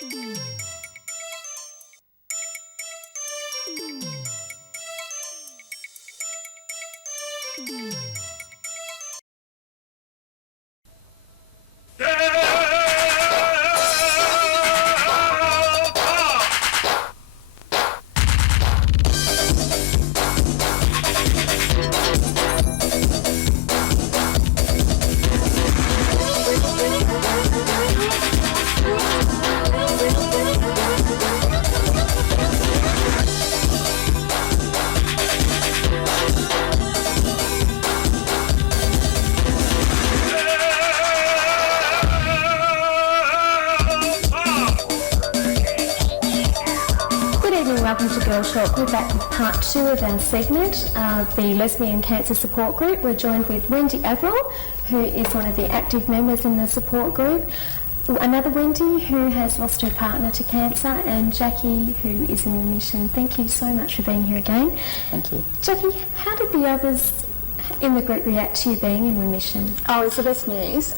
Welcome to Girl Talk. We're back with part 2 of our segment, the Lesbian Cancer Support Group. We're joined with Wendy Avril, who is one of the active members in the support group, another Wendy who has lost her partner to cancer, and Jacqui, who is in remission. Thank you so much for being here again. Thank you. Jacqui, how did the others in the group react to you being in remission? Oh, it's the best news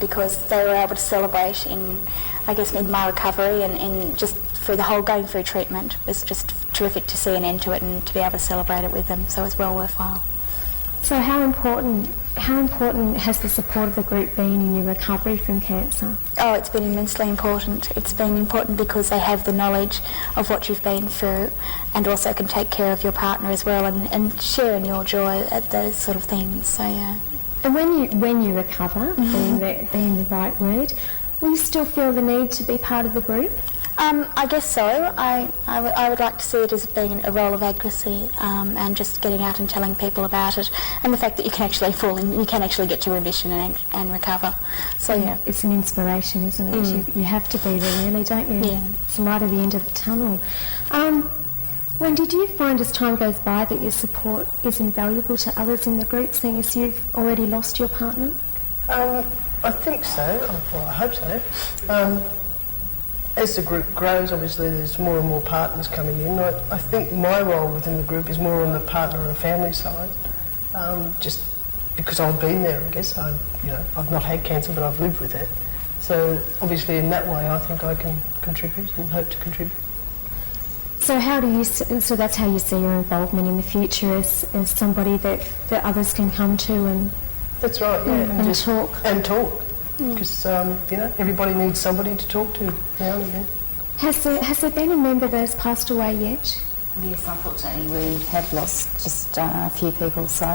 because they were able to celebrate in my recovery and just through the whole going through treatment. It was just terrific to see an end to it and to be able to celebrate it with them, so it's well worthwhile. So how important has the support of the group been in your recovery from cancer? Oh, it's been immensely important. It's been important because they have the knowledge of what you've been through and also can take care of your partner as well and share in your joy at those sort of things, so yeah. And when you recover, being the right word, will you still feel the need to be part of the group? I guess so. I would like to see it as being a role of advocacy and just getting out and telling people about it, and the fact that you can actually fall in, you can actually get to remission and recover. So yeah. It's an inspiration, isn't it? You have to be there, really, don't you? Yeah. It's the light at the end of the tunnel. Wendy, do you find as time goes by that your support is invaluable to others in the group, seeing as you've already lost your partner? I think so. Well, I hope so. As the group grows, obviously there's more and more partners coming in. I think my role within the group is more on the partner and family side, just because I've been there, I guess. I've not had cancer, but I've lived with it. So obviously in that way I think I can contribute and hope to contribute. So so that's how you see your involvement in the future as somebody that others can come to and... That's right, yeah. And talk. And talk. Because, everybody needs somebody to talk to now and again. Has there been a member that has passed away yet? Yes, unfortunately we have lost just a few people, so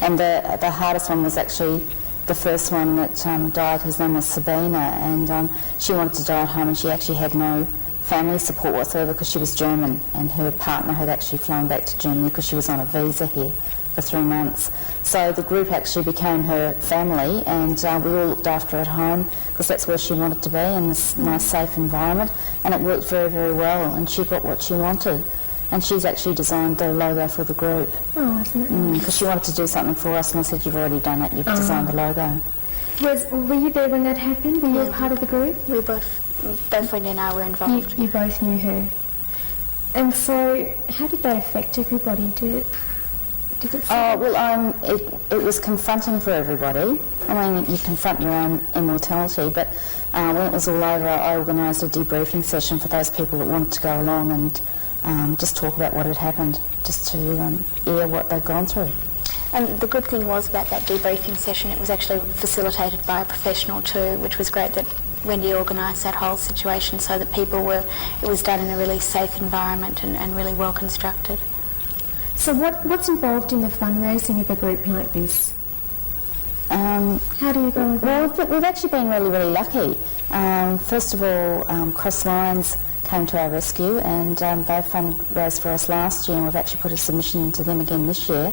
and the hardest one was actually the first one that died. His name was Sabina, and she wanted to die at home, and she actually had no family support whatsoever because she was German, and her partner had actually flown back to Germany because she was on a visa here for 3 months. So the group actually became her family, and we all looked after her at home because that's where she wanted to be, in this nice safe environment, and it worked very, very well, and she got what she wanted. And she's actually designed the logo for the group. Oh, isn't it nice? Because she wanted to do something for us, and I said, you've already done it, you've designed the logo. Were you there when that happened? Were you a part of the group? We both Wendy and I were involved. You both knew her. And so how did that affect everybody? Did it it was confronting for everybody. I mean, you confront your own immortality, but when it was all over, I organised a debriefing session for those people that wanted to go along and just talk about what had happened, just to hear what they'd gone through. And the good thing was about that debriefing session, it was actually facilitated by a professional too, which was great that Wendy organised that whole situation so that it was done in a really safe environment and really well constructed. So what's involved in the fundraising of a group like this? How do you go about it? Well, we've actually been really, really lucky. First of all, Cross Lines came to our rescue, and they fundraised for us last year, and we've actually put a submission into them again this year.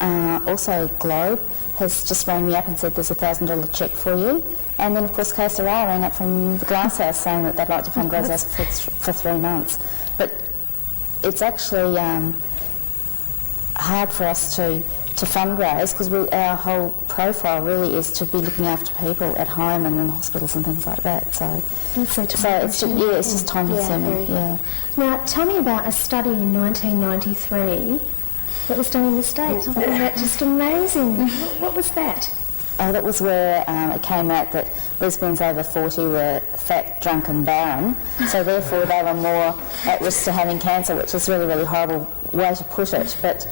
Also, Globe has just rang me up and said there's a $1,000 cheque for you. And then, of course, Kaye rang up from the Glass House saying that they'd like to fundraise us for 3 months. But it's actually hard for us to fundraise because our whole profile really is to be looking after people at home and in hospitals and things like that. So it's just time consuming. Yeah. Now, tell me about a study in 1993 that was done in the States. I think that's just amazing. What was that? that was where it came out that lesbians over 40 were fat, drunk and barren, so therefore they were more at risk to having cancer, which is a really, really horrible way to put it. But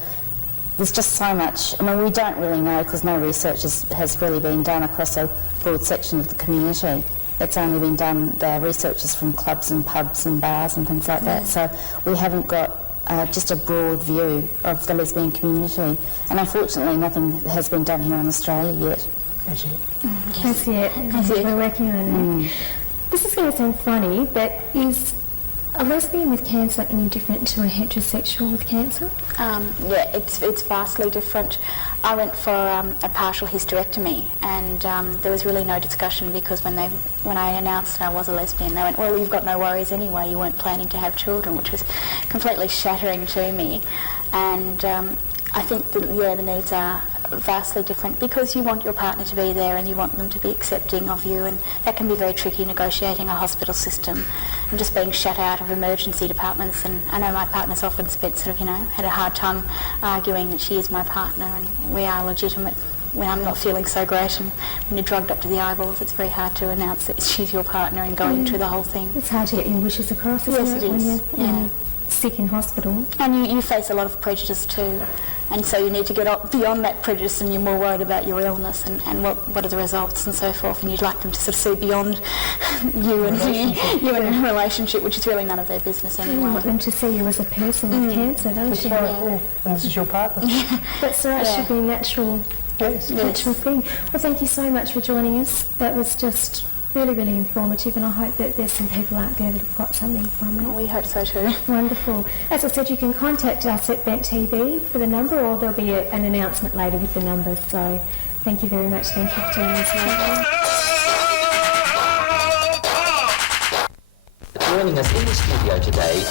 there's just so much, I mean, we don't really know because no research has really been done across a broad section of the community. It's only been done, the research is from clubs and pubs and bars and things like that, so we haven't got just a broad view of the lesbian community, and unfortunately nothing has been done here in Australia yet. As yet. We're working on it. This is going to sound funny, but is a lesbian with cancer any different to a heterosexual with cancer? Yeah, it's vastly different. I went for a partial hysterectomy, and there was really no discussion because when I announced I was a lesbian, they went, well, you've got no worries anyway, you weren't planning to have children, which was completely shattering to me. And I think that, the needs are vastly different because you want your partner to be there and you want them to be accepting of you, and that can be very tricky negotiating a hospital system and just being shut out of emergency departments. And I know my partner's often spent had a hard time arguing that she is my partner and we are legitimate when I'm not feeling so great, and when you're drugged up to the eyeballs it's very hard to announce that she's your partner and going through the whole thing. It's hard to get your wishes across, isn't Yes, it? it is. When you're sick in hospital. And you face a lot of prejudice too. And so you need to get beyond that prejudice, and you're more worried about your illness and what are the results and so forth, and you'd like them to sort of see beyond you and a relationship, which is really none of their business anyway. You want them to see you as a person with cancer, don't That's you? right, yeah. And this is your partner. That's right, it should be a natural thing. Well, thank you so much for joining us. That was just really, really informative, and I hope that there's some people out there that have got something from it. We hope so too. Wonderful. As I said, you can contact us at Bent TV for the number, or there'll be an announcement later with the numbers. So thank you very much. Thank you for joining us. Joining us in the studio today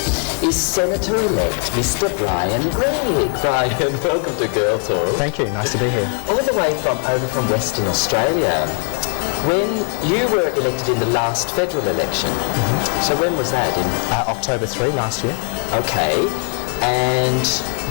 is Senator-elect Mr. Brian Gregg. Brian, welcome to Girl Talk. Thank you, nice to be here. All the way over from Western Australia. When you were elected in the last federal election, so when was that? In October 3 last year. Okay,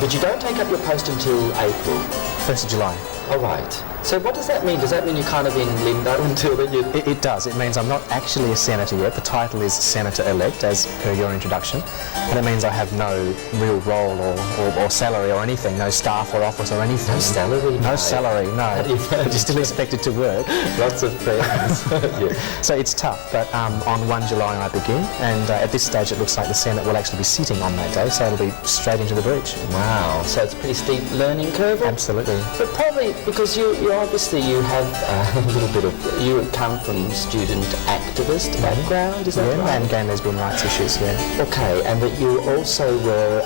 but you don't take up your post until April? 1st of July. All right. So what does that mean? Does that mean you're kind of in limbo until then you... It does. It means I'm not actually a senator yet. The title is Senator-elect, as per your introduction. And it means I have no real role or salary or anything, no staff or office or anything. No salary? No salary, no. But you're still expected to work. Lots of friends. Yeah. So it's tough, but on 1 July I begin, and at this stage it looks like the Senate will actually be sitting on that day, so it'll be straight into the breach. Wow. So it's a pretty steep learning curve? Absolutely. But probably because you obviously you have a little bit of, you come from student activist background, is that right? And gay and lesbian rights issues, yeah. Okay, and that you also were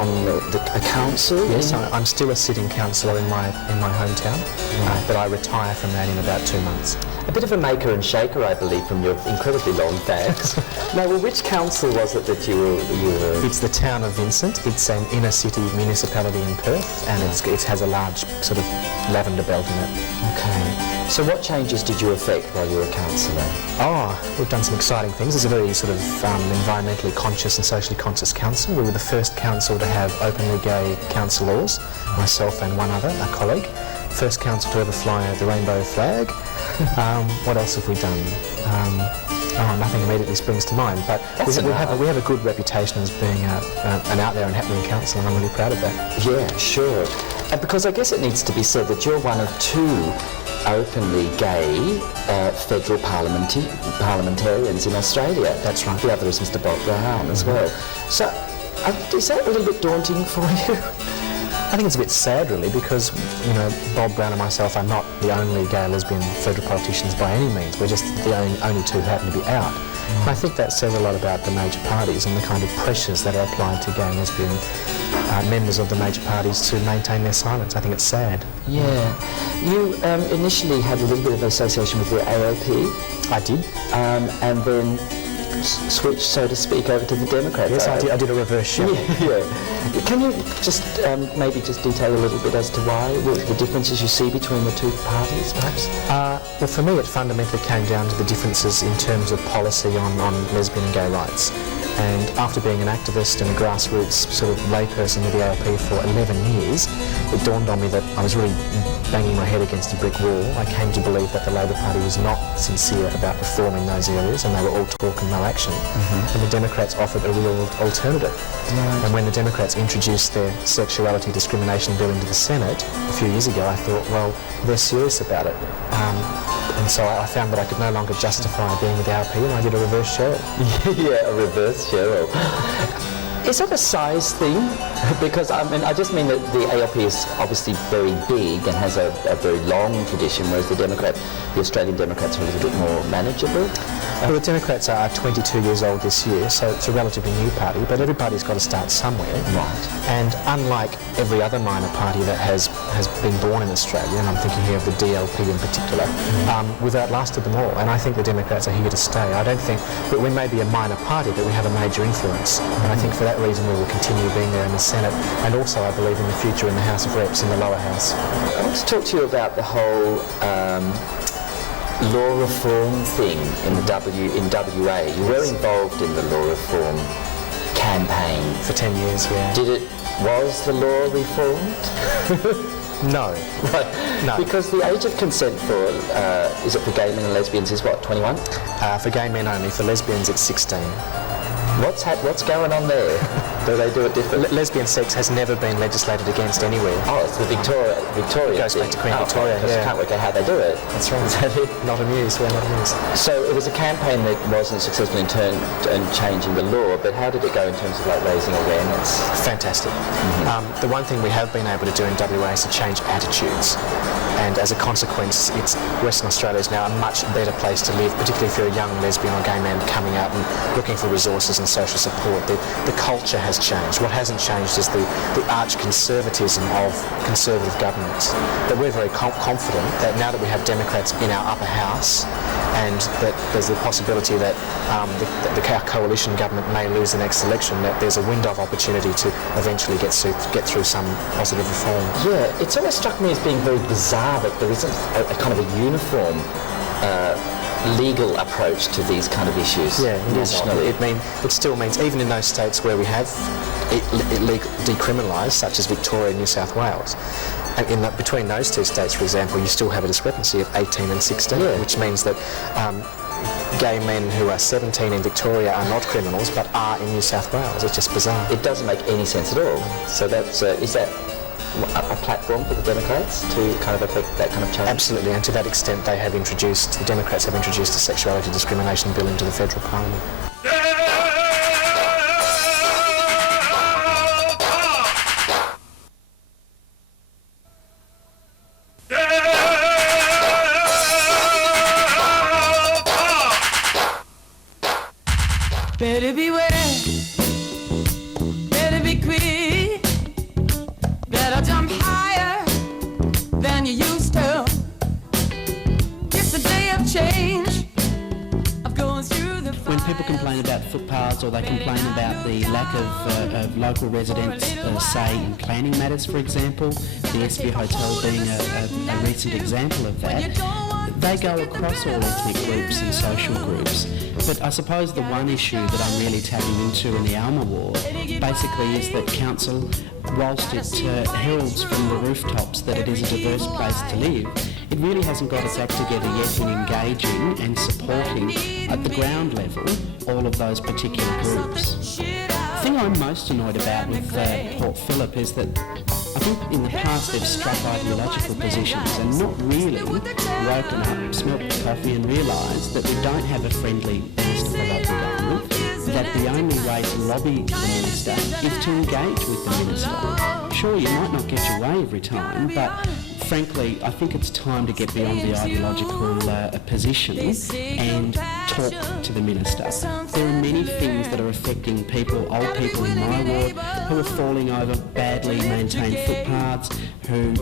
on a council? Yes, I'm still a sitting councillor in my hometown, but I retire from that in about 2 months. A bit of a maker and shaker, I believe, from your incredibly long facts. Now, well, which council was it that you were... It's the town of Vincent. It's an inner city municipality in Perth, and it has a large sort of lavender belt in it. Okay. So what changes did you effect while you were a councillor? Oh, we've done some exciting things. It's a very sort of environmentally conscious and socially conscious council. We were the first council to have openly gay councillors, myself and one other, a colleague. First council to ever fly the rainbow flag. What else have we done? Nothing immediately springs to mind, but we have a good reputation as being an out there and happening council, and I'm really proud of that. Yeah, sure. And because I guess it needs to be said that you're one of 2 openly gay federal parliamentarians in Australia. That's right. The other is Mr. Bob Brown as well. So is that a little bit daunting for you? I think it's a bit sad, really, because, Bob Brown and myself are not the only gay and lesbian federal politicians by any means. We're just the only 2 who happen to be out. And I think that says a lot about the major parties and the kind of pressures that are applied to gay and lesbian members of the major parties to maintain their silence. I think it's sad. Yeah. You initially had a little bit of association with the AOP. I did. And then switched, so to speak, over to the Democrats. Yes, I did a reverse shift. Yeah. Can you just maybe just detail a little bit as to why, the differences you see between the 2 parties, perhaps? Well, for me, it fundamentally came down to the differences in terms of policy on lesbian and gay rights. And after being an activist and a grassroots sort of layperson with the ALP for 11 years, it dawned on me that I was really banging my head against a brick wall. I came to believe that the Labor Party was not sincere about reforming those areas, and they were all talk and no action. And the Democrats offered a real alternative. And when the Democrats introduced their sexuality discrimination bill into the Senate a few years ago, I thought, well, they're serious about it. And so I found that I could no longer justify being with the ALP, and I did a reverse Cheryl. Yeah, a reverse Cheryl. Is that a size thing? Because I just mean that the ALP is obviously very big and has a very long tradition, whereas the Australian Democrats are a little bit more manageable. Well, the Democrats are 22 years old this year, so it's a relatively new party, but everybody's got to start somewhere. Right. And unlike every other minor party that has been born in Australia, and I'm thinking here of the DLP in particular, we've outlasted them all, and I think the Democrats are here to stay. I don't think that we may be a minor party, but we have a major influence, and I think for that reason we will continue being there in the Senate, and also I believe in the future in the House of Reps, in the lower house. I want to talk to you about the whole law reform thing in WA. You were involved in the law reform campaign. For 10 years, yeah. Was the law reformed? No. Right. No. Because the age of consent for, is it for gay men and lesbians is what, 21? For gay men only. For lesbians it's 16. What's going on there? Do they do it differently? Lesbian sex has never been legislated against anywhere. Oh, it's the Victoria It goes back to Queen Victoria. Because I can't work out how they do it. That's right. Is that it? Not amused, we're not amused. So it was a campaign that wasn't successful in changing the law, but how did it go in terms of like raising awareness? Fantastic. The one thing we have been able to do in WA is to change attitudes. And as a consequence, Western Australia is now a much better place to live, particularly if you're a young lesbian or gay man coming out and looking for resources and social support. The culture has changed. What hasn't changed is the arch conservatism of conservative governments. But we're very confident that now that we have Democrats in our upper house, and that there's the possibility that the coalition government may lose the next election, that there's a window of opportunity to eventually get through some positive reform. Yeah, it's always struck me as being very bizarre that there isn't a kind of a uniform legal approach to these kind of issues. Yeah, nationally. It still means, even in those states where we have it decriminalised, such as Victoria and New South Wales, and between those two states, for example, you still have a discrepancy of 18 and 16, which means that gay men who are 17 in Victoria are not criminals, but are in New South Wales. It's just bizarre. It doesn't make any sense at all. So that's is that a platform for the Democrats to kind of affect that kind of change? Absolutely, and to that extent the Democrats have introduced a sexuality discrimination bill into the federal parliament. Better beware, better be quick, better jump higher than you used to. It's a day of change, of going through the fire. When people complain about footpaths, or they complain about the lack of local residents' say in planning matters, for example, the Espia Hotel being a recent example of that, they go across all ethnic groups and social groups. But I suppose the one issue that I'm really tapping into in the Alma War basically is that council, whilst it heralds from the rooftops that it is a diverse place to live, it really hasn't got its act together yet in engaging and supporting at the ground level all of those particular groups. The thing I'm most annoyed about with Port Phillip is that I think in the past they've struck ideological positions and not really woken up, smelt the coffee and realised that we don't have a friendly minister for local government, that the only way to lobby the minister is to engage with the minister. Sure, you might not get your way every time, but frankly, I think it's time to get beyond the ideological position and talk to the minister. There are many things that are affecting people, old people in my ward, who are falling over badly maintained footpaths, who,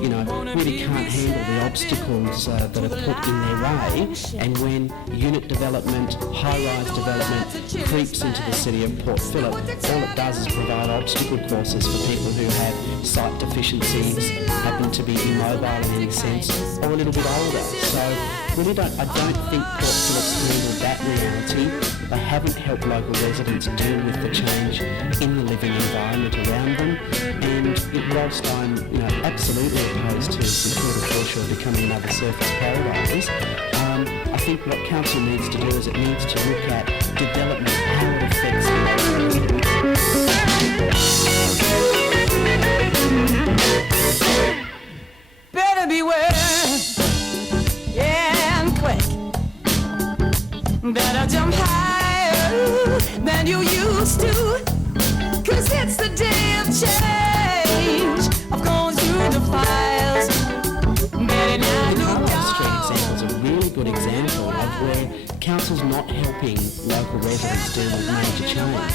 really can't handle the obstacles that are put in their way. And when unit development, high-rise development creeps into the city of Port Phillip, all it does is provide obstacle courses for people who have sight deficiencies, happen to be immobile, lifestyle in any sense, or a little bit older. So really I don't think Port Phillip's handled that reality. They haven't helped local residents deal with the change in the living environment around them. And whilst I'm absolutely opposed to St Kilda Foreshore becoming another surfers paradise, I think what council needs to do is it needs to look at development, how it affects the residents. Better beware, yeah, and quick. Better jump higher than you used to, 'cause it's the day of change. I've gone through the files. Better not look Carlisle Street example is a really good example of where council's not helping local residents deal with major change.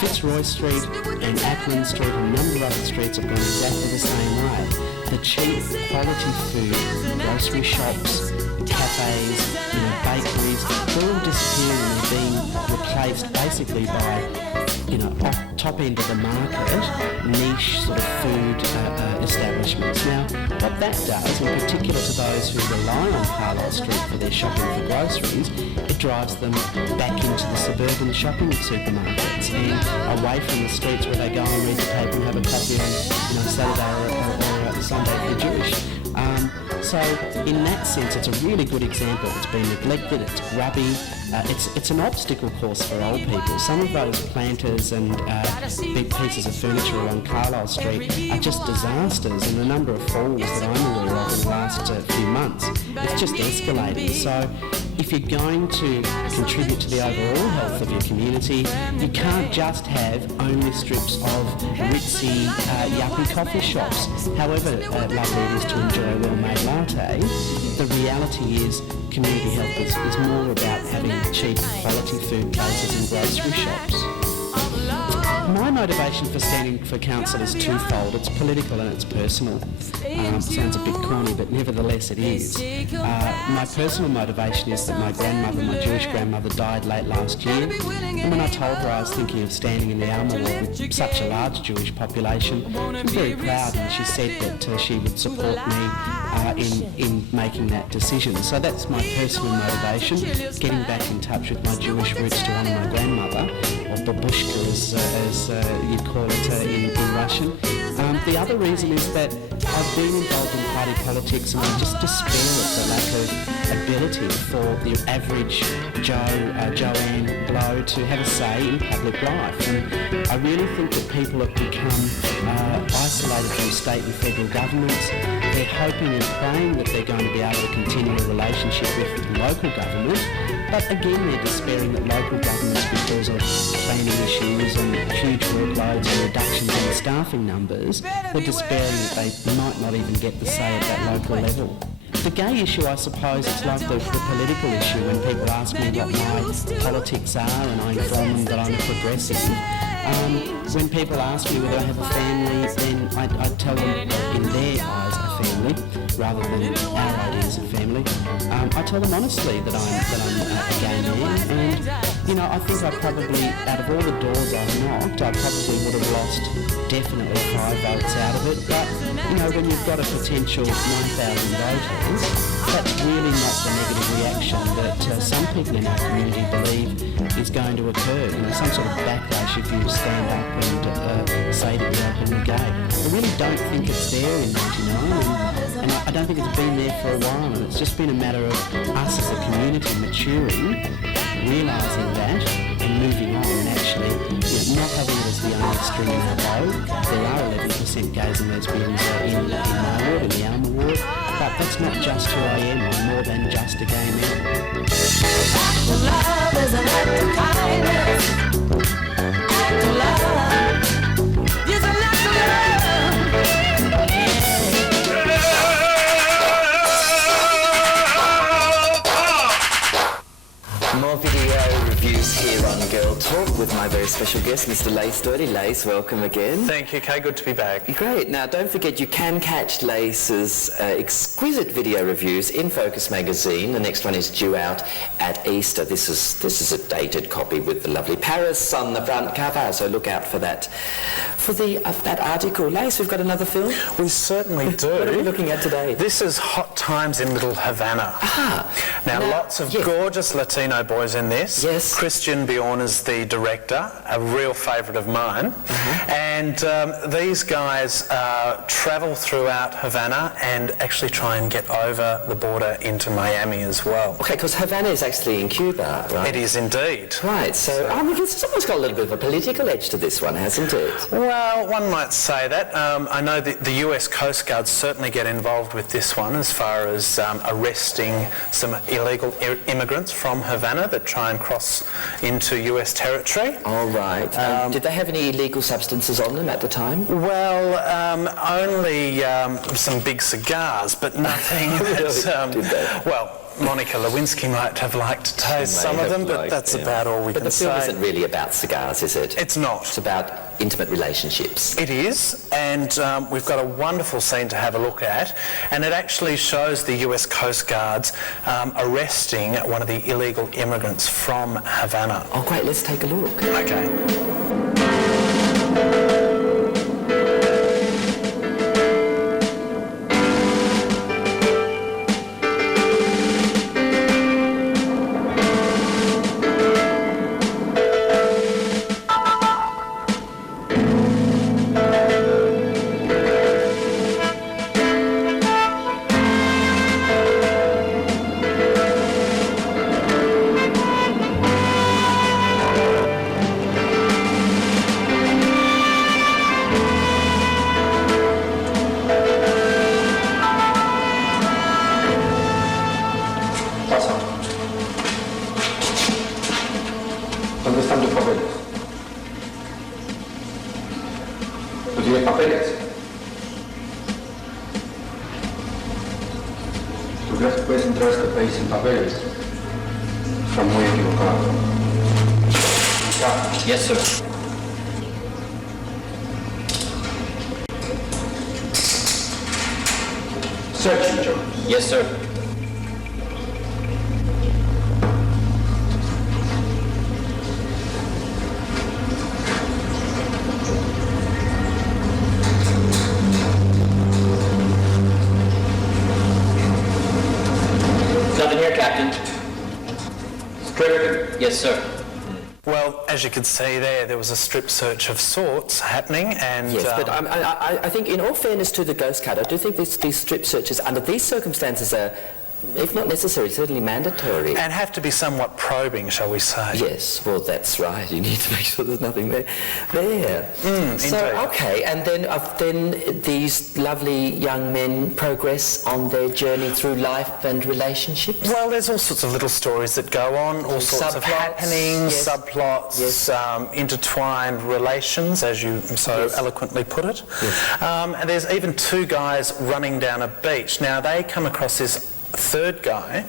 Fitzroy Street and Ackland Street and a number of other streets have gone exactly the same way. The cheap quality food, grocery shops, cafes, bakeries, they're all disappearing and being replaced basically by, off top end of the market, niche sort of food establishments. Now, what that does, in particular to those who rely on Carlisle Street for their shopping for groceries, it drives them back into the suburban shopping supermarkets and away from the streets where they go and read the paper and have a coffee on Saturday or Sunday for the Jewish. So in that sense, it's a really good example. It's been neglected, it's grubby, it's an obstacle course for old people. Some of those planters and big pieces of furniture along Carlisle Street are just disasters, and the number of falls that I'm aware of in the last few months, it's just escalating. So if you're going to contribute to the overall health of your community, you can't just have only strips of ritzy, yuppie coffee shops. However lovely it is to enjoy a well-made latte, the reality is community health is more about having cheap quality food places and grocery shops. My motivation for standing for council is twofold. It's political and it's personal. Sounds a bit corny, but nevertheless it is. My personal motivation is that my grandmother, my Jewish grandmother, died late last year. And when I told her I was thinking of standing in the Alma ward with such a large Jewish population, she was very proud, and she said that she would support me in making that decision. So that's my personal motivation, getting back in touch with my Jewish roots to honour my grandmother, or babushka as you'd call it in Russian. The other reason is that I've been involved in party politics, and I just despair at the lack of ability for the average Joanne Blow to have a say in public life. And I really think that people have become isolated from state and federal governments. They're hoping and praying that they're going to be able to continue a relationship with local government, but again they're despairing that local governments, because of planning issues and huge workloads and reductions in staffing numbers, they're despairing that they might not even get the say at that local level. The gay issue, I suppose, it's like the political issue when people ask me what my politics are and I inform them that I'm a progressive. When people ask me whether I have a family, then I tell them in their eyes a family rather than our ideas of family. I tell them honestly that I'm a gay man, and I think I probably, out of all the doors I've knocked, I probably would have lost definitely 5 votes out of it. But when you've got a potential 9,000 voters, that's really not the negative reaction that some people in our community believe is going to occur. Some sort of backlash if you stand up and say that you're openly gay. I really don't think it's there in 99, and I don't think it's been there for a while, and it's just been a matter of us as a community maturing, realising that, and moving on, and actually not having it as the only string in our bow. There are 11% gays and lesbians in my ward, in the Alma ward, but that's not just who I am. I'm more than just a gay man. love is an act of kindness. Act of love. Yes, an act of love. More video reviews here on Girl Talk with my very special guest, Mr. Lace Doily. Lace, welcome again. Thank you, Kaye. Good to be back. Great. Now, don't forget you can catch Lace's exquisite video reviews in Focus magazine. The next one is due out at Easter. This is a dated copy with the lovely Paris on the front cover, so look out for that. For that article, Lace, we've got another film. We certainly do. What are we looking at today? This is Hot Times in Little Havana. Now, lots of gorgeous Latino boys in this. Yes. Christian Bjorn is the director, a real favourite of mine. And these guys travel throughout Havana and actually try and get over the border into Miami as well. Okay, because Havana is actually in Cuba, right? It is indeed. Right, so I mean, it's almost got a little bit of a political edge to this one, hasn't it? Well, one might say that. I know the US Coast Guard certainly get involved with this one as far as arresting some illegal immigrants from Havana that try and cross into US territory. All right. Did they have any illegal substances on them at the time? Well, only some big cigars, but nothing that... well, Monica Lewinsky might have liked to taste some of them, but that's about all we can say. But the film isn't really about cigars, is it? It's not. It's about intimate relationships. It is, and we've got a wonderful scene to have a look at, and it actually shows the US Coast Guards arresting one of the illegal immigrants from Havana. Oh, great. Let's take a look. Okay. ¿Dónde están tus papeles? ¿Tú tienes papeles? ¿Tú crees que puedes entrar a este país sin papeles? Estás muy equivocado. Yes, sir. Search, Jones. Yes, sir. Nothing here, Captain. Stricken. Yes, sir. Well, as you could see there was a strip search of sorts happening, and... Yes, but I think in all fairness to the Ghost Card, I do think these strip searches under these circumstances are, if not necessary, certainly mandatory. And have to be somewhat probing, shall we say. Yes, well, that's right. You need to make sure there's nothing there. So, indeed. okay, and then these lovely young men progress on their journey through life and relationships? Well, there's all sorts of little stories that go on, all sorts of happenings, subplots, intertwined relations, as you so eloquently put it. And there's even two guys running down a beach. Now, they come across this third guy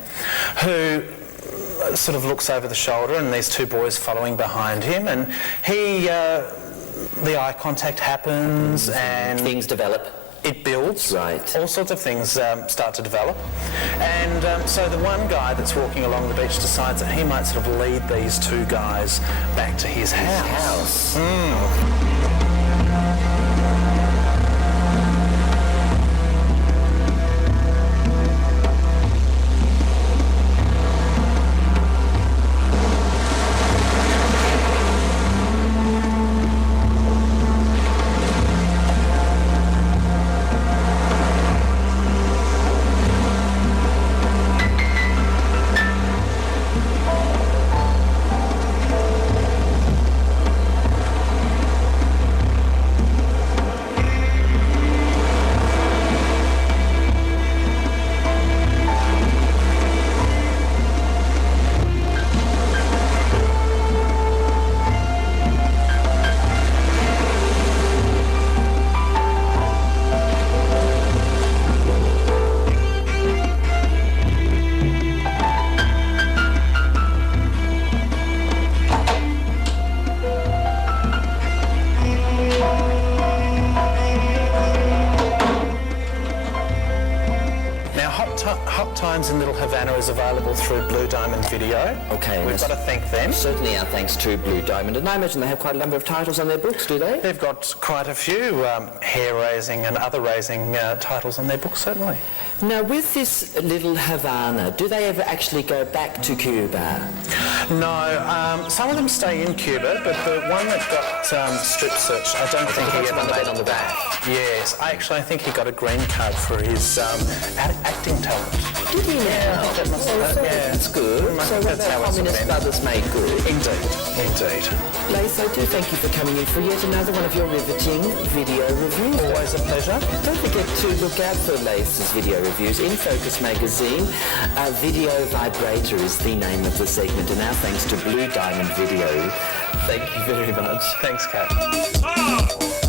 who sort of looks over the shoulder, and these two boys following behind him, and he the eye contact happens and things develop. It builds. Right. All sorts of things start to develop, and so the one guy that's walking along the beach decides that he might sort of lead these two guys back to his house. Havana is available through Blue Diamond Video. Okay. We've got to thank them. Certainly our thanks to Blue Diamond. And I imagine they have quite a number of titles on their books, do they? They've got quite a few hair-raising and other raising titles on their books, certainly. Now, with this little Havana, do they ever actually go back to Cuba? No, some of them stay in Cuba, but the one that got strip searched, I don't think he ever made on the back. Yes, I think he got a green card for his acting talent. Did he now? Yeah, I think that must have, yeah. That's good. I So think what that's how about it's Communist been. Brothers made good? Indeed. Lace, I do thank you for coming in for yet another one of your riveting video reviews. Always a pleasure. Don't forget to look out for Lace's video reviews in Focus magazine. Video Vibrator is the name of the segment, and our thanks to Blue Diamond Video. Thank you very much. Thanks, Kat.